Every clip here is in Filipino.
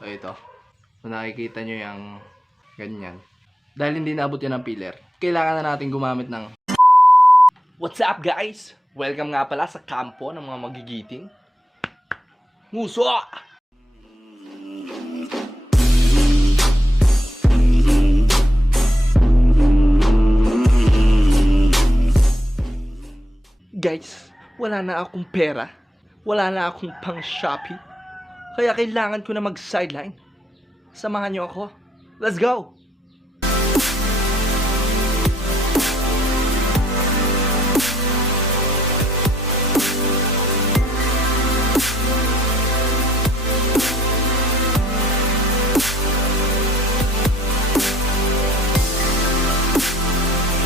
O ito. Kung nakikita nyo yung ganyan. Dahil hindi naabot yan ng pillar, kailangan na natin gumamit ng... What's up guys? Welcome nga pala sa kampo ng mga magigiting. Nguso! Guys, wala na akong pera. Wala na akong pang Shopee. Kaya kailangan ko na mag-sideline. Samahan niyo ako. Let's go!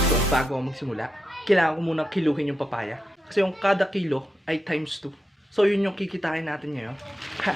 So, bago ako magsimula, kailangan ko muna kiluhin yung papaya. Kasi yung kada kilo ay times 2. So, yun yung kikitain natin ngayon. Ha!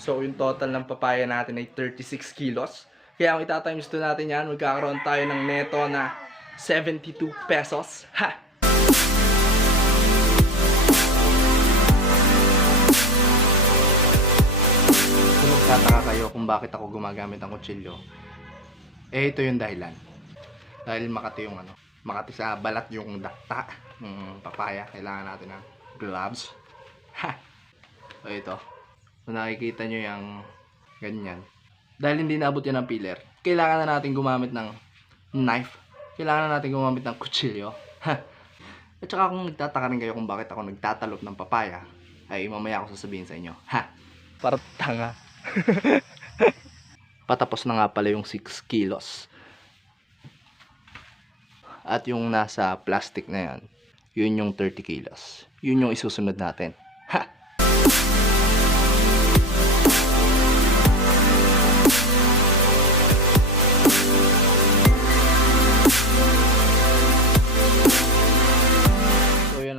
So, yung total ng papaya natin ay 36 kilos. Kaya kung itatimes 2 natin yan, magkakaroon tayo ng neto na 72 pesos. Ha! Kung nagtataka kayo kung bakit ako gumagamit ng kutsilyo, ito yung dahilan. Dahil makati yung makati sa balat yung dakta ng papaya. Kailangan natin ng gloves. Ha! O ito. Kung nakikita nyo yung ganyan. Dahil hindi naabot yan ng pillar, kailangan na natin gumamit ng knife. Kailangan na natin gumamit ng kutsilyo. At saka kung nagtataka rin kayo kung bakit ako nagtatalop ng papaya, ay mamaya ako sasabihin sa inyo. Ha! Para tanga. Patapos na nga pala yung 6 kilos. At yung nasa plastic na yan, yun yung 30 kilos. Yun yung isusunod natin. Ha!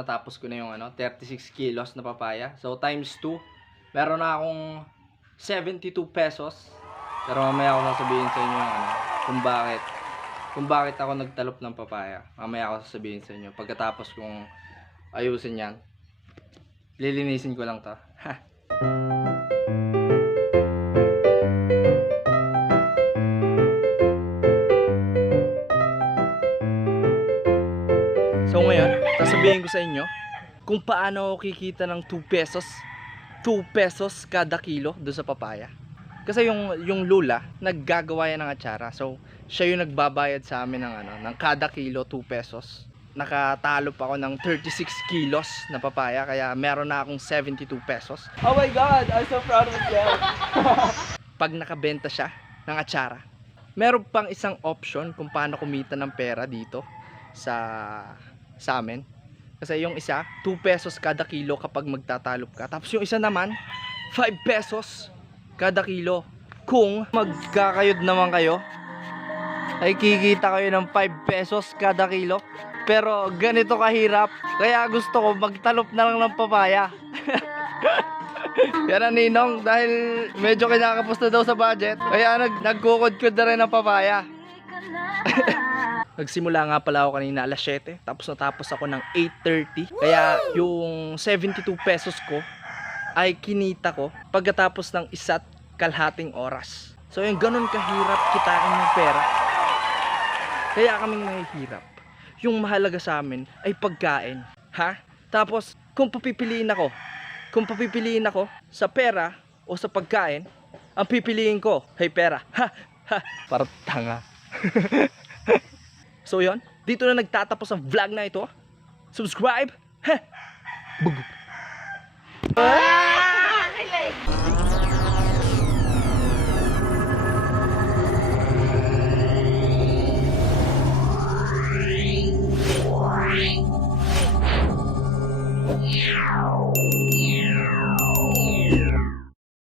Natapos ko na yung 36 kilos na papaya. So times 2, meron na akong 72 pesos. Pero mamaya ako sasabihin sa inyo kung bakit ako nagtalop ng papaya. Mamaya ako sasabihin sa inyo pagkatapos kong ayusin yan. Lilinisin ko lang to. Ha. So ngayon, sasabihin ko sa inyo kung paano ako kikita ng 2 pesos. 2 pesos kada kilo doon sa papaya. Kasi yung lula, naggagawa yan ng atsara. So, siya yung nagbabayad sa amin ng kada kilo 2 pesos. Nakatalop ako ng 36 kilos na papaya. Kaya meron na akong 72 pesos. Oh my God! I'm so proud of myself! Pag nakabenta siya ng atsara, meron pang isang option kung paano kumita ng pera dito sa amin. Kasi yung isa 2 pesos kada kilo kapag magtatalop ka. Tapos yung isa naman 5 pesos kada kilo. Kung magkakayod naman kayo, ay kikita kayo ng 5 pesos kada kilo. Pero ganito kahirap, kaya gusto ko magtalop na lang ng papaya. Yan ang ninong, dahil medyo kinakapos na daw sa budget, kaya nagkukod-kod na rin ng papaya. Nagsimula nga pala ako kanina alas 7, tapos natapos ako ng 8:30. Kaya yung 72 pesos ko ay kinita ko pagkatapos ng 1.5 oras. So yung ganun kahirap kitain yung pera. Kaya kaming nahihirap. Yung mahalaga sa amin ay pagkain. Ha? Tapos kung papipiliin ako sa pera o sa pagkain, ang pipiliin ko ay pera. Ha? Ha? Para tanga. So yun, dito na nagtatapos ang vlog na ito. Subscribe! Heh! Bug!